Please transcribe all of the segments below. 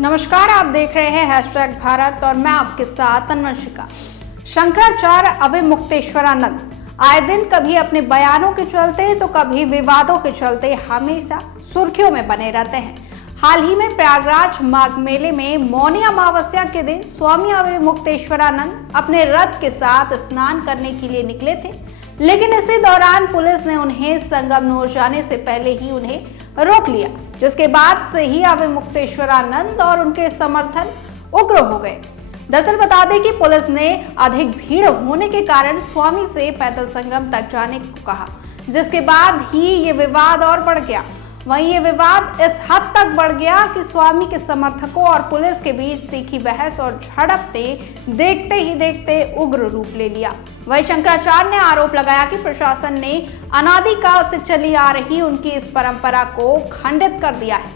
नमस्कार, आप देख रहे हैं हैशटैग भारत और मैं आपके साथ अन्वंशिका। शंकराचार्य अभिमुक्तेश्वरानंद आए दिन कभी अपने बयानों के चलते तो कभी विवादों के चलते हमेशा सुर्खियों में बने रहते हैं। हाल ही में प्रयागराज माघ मेले में मौनी अमावस्या के दिन स्वामी अभिमुक्तेश्वरानंद अपने रथ के साथ स्नान करने के लिए निकले थे, लेकिन इसी दौरान पुलिस ने उन्हें संगम नोर जाने से पहले ही उन्हें रोक लिया, जिसके बाद से ही अभिमुक्तेश्वरानंद और उनके समर्थन उग्र हो गए। दरअसल बता दें कि पुलिस ने अधिक भीड़ होने के कारण स्वामी से पैदल संगम तक जाने को कहा, जिसके बाद ही ये विवाद और बढ़ गया। वहीं ये विवाद इस हद तक बढ़ गया कि स्वामी के समर्थकों और पुलिस के बीच तीखी बहस और झड़प ने देखते ही देखते उग्र रूप ले लिया। वहीं शंकराचार्य ने आरोप लगाया कि प्रशासन ने अनादिकाल से चली आ रही उनकी इस परंपरा को खंडित कर दिया है।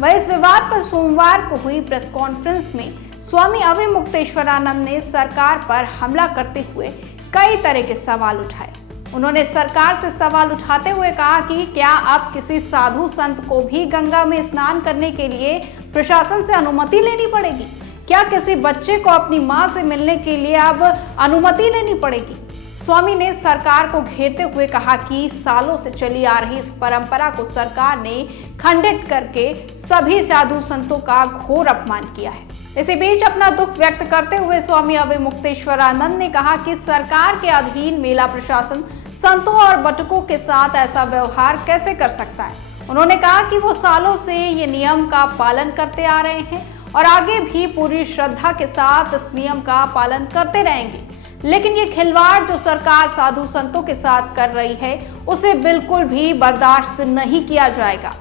वहीं इस विवाद पर सोमवार को हुई प्रेस कॉन्फ्रेंस में स्वामी अभिमुक्तेश्वरानंद ने सरकार पर हमला करते हुए कई तरह के सवाल उठाए। उन्होंने सरकार से सवाल उठाते हुए कहा कि क्या अब किसी साधु संत को भी गंगा में स्नान करने के लिए प्रशासन से अनुमति लेनी पड़ेगी? क्या किसी बच्चे को अपनी मां से मिलने के लिए अब अनुमति लेनी पड़ेगी? स्वामी ने सरकार को घेरते हुए कहा कि सालों से चली आ रही इस परंपरा को सरकार ने खंडित करके सभी साधु संतों का घोर अपमान किया है। इसी बीच अपना दुख व्यक्त करते हुए स्वामी अभिमुक्तेश्वरानंद ने कहा कि सरकार के अधीन मेला प्रशासन संतों और बटुकों के साथ ऐसा व्यवहार कैसे कर सकता है। उन्होंने कहा कि वो सालों से ये नियम का पालन करते आ रहे हैं और आगे भी पूरी श्रद्धा के साथ इस नियम का पालन करते रहेंगे, लेकिन ये खिलवाड़ जो सरकार साधु संतों के साथ कर रही है उसे बिल्कुल भी बर्दाश्त नहीं किया जाएगा।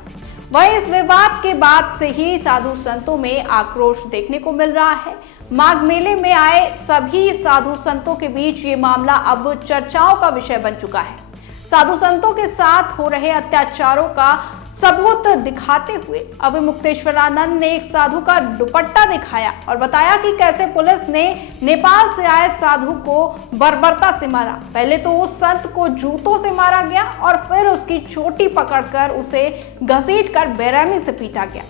वहीं इस विवाद के बाद से ही साधु संतों में आक्रोश देखने को मिल रहा है। माघ मेले में आए सभी साधु संतों के बीच ये मामला अब चर्चाओं का विषय बन चुका है। साधु संतों के साथ हो रहे अत्याचारों का सबूत दिखाते हुए अभिमुक्तेश्वरानंद ने एक साधु का दुपट्टा दिखाया और बताया कि कैसे पुलिस ने नेपाल से आए साधु को बर्बरता से मारा। पहले तो उस संत को जूतों से मारा गया और फिर उसकी चोटी पकड़कर उसे घसीटकर बेरहमी से पीटा गया।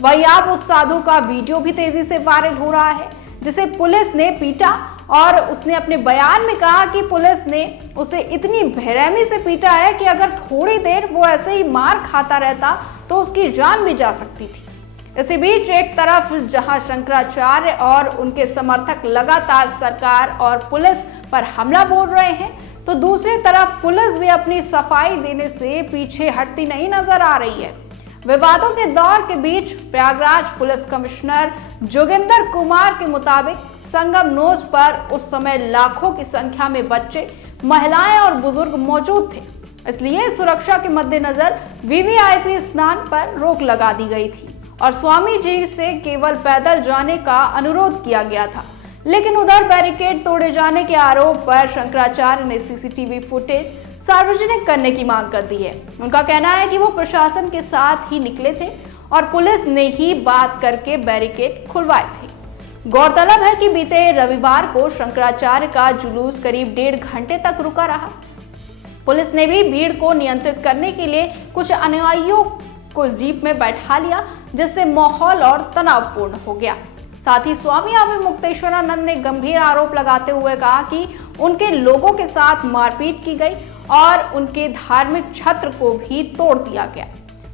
वहीं अब उस साधु का वीडियो भी तेजी से वायरल हो रहा है, जिसे पुलिस ने पीटा और उसने अपने बयान में कहा कि पुलिस ने उसे इतनी बेरहमी से पीटा है कि अगर थोड़ी देर वो ऐसे ही मार खाता रहता तो उसकी जान भी जा सकती थी। इसी बीच एक तरफ जहां शंकराचार्य और उनके समर्थक लगातार सरकार और पुलिस पर हमला बोल रहे हैं, तो दूसरी तरफ पुलिस भी अपनी सफाई देने से पीछे हटती नहीं नजर आ रही है। विवादों के दौर के बीच प्रयागराज पुलिस कमिश्नर जोगिंदर कुमार के मुताबिक संगम नोज पर उस समय लाखों की संख्या में बच्चे, महिलाएं और बुजुर्ग मौजूद थे, इसलिए सुरक्षा के मद्देनजर वीवीआईपी स्नान पर रोक लगा दी गई थी और स्वामी जी से केवल पैदल जाने का अनुरोध किया गया था। लेकिन उधर बैरिकेड तोड़े जाने के आरोप पर शंकराचार्य ने सीसीटीवी फुटेज सार्वजनिक करने की मांग कर दी है। उनका कहना है कि वो प्रशासन के साथ ही निकले थे और पुलिस ने ही बात करके बैरिकेड खुलवाए थे। गौरतलब है कि बीते रविवार को शंकराचार्य का जुलूस करीब 1.5 घंटे तक रुका रहा। पुलिस ने भी भीड़ को नियंत्रित करने के लिए कुछ अनुयायियों को जीप में बैठा लिया, जिससे माहौल और तनावपूर्ण हो गया। साथ ही स्वामी अभिमुक्तेश्वरानंद ने गंभीर आरोप लगाते हुए कहा कि उनके लोगों के साथ मारपीट की गई और उनके धार्मिक छत्र को भी तोड़ दिया गया।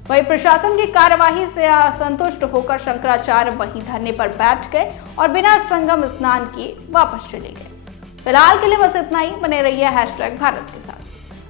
वहीं प्रशासन की कार्यवाही से असंतुष्ट होकर शंकराचार्य वहीं धरने पर बैठ गए और बिना संगम स्नान किए वापस चले गए। फिलहाल के लिए बस इतना ही। बने रहिए हैशटैग भारत के साथ।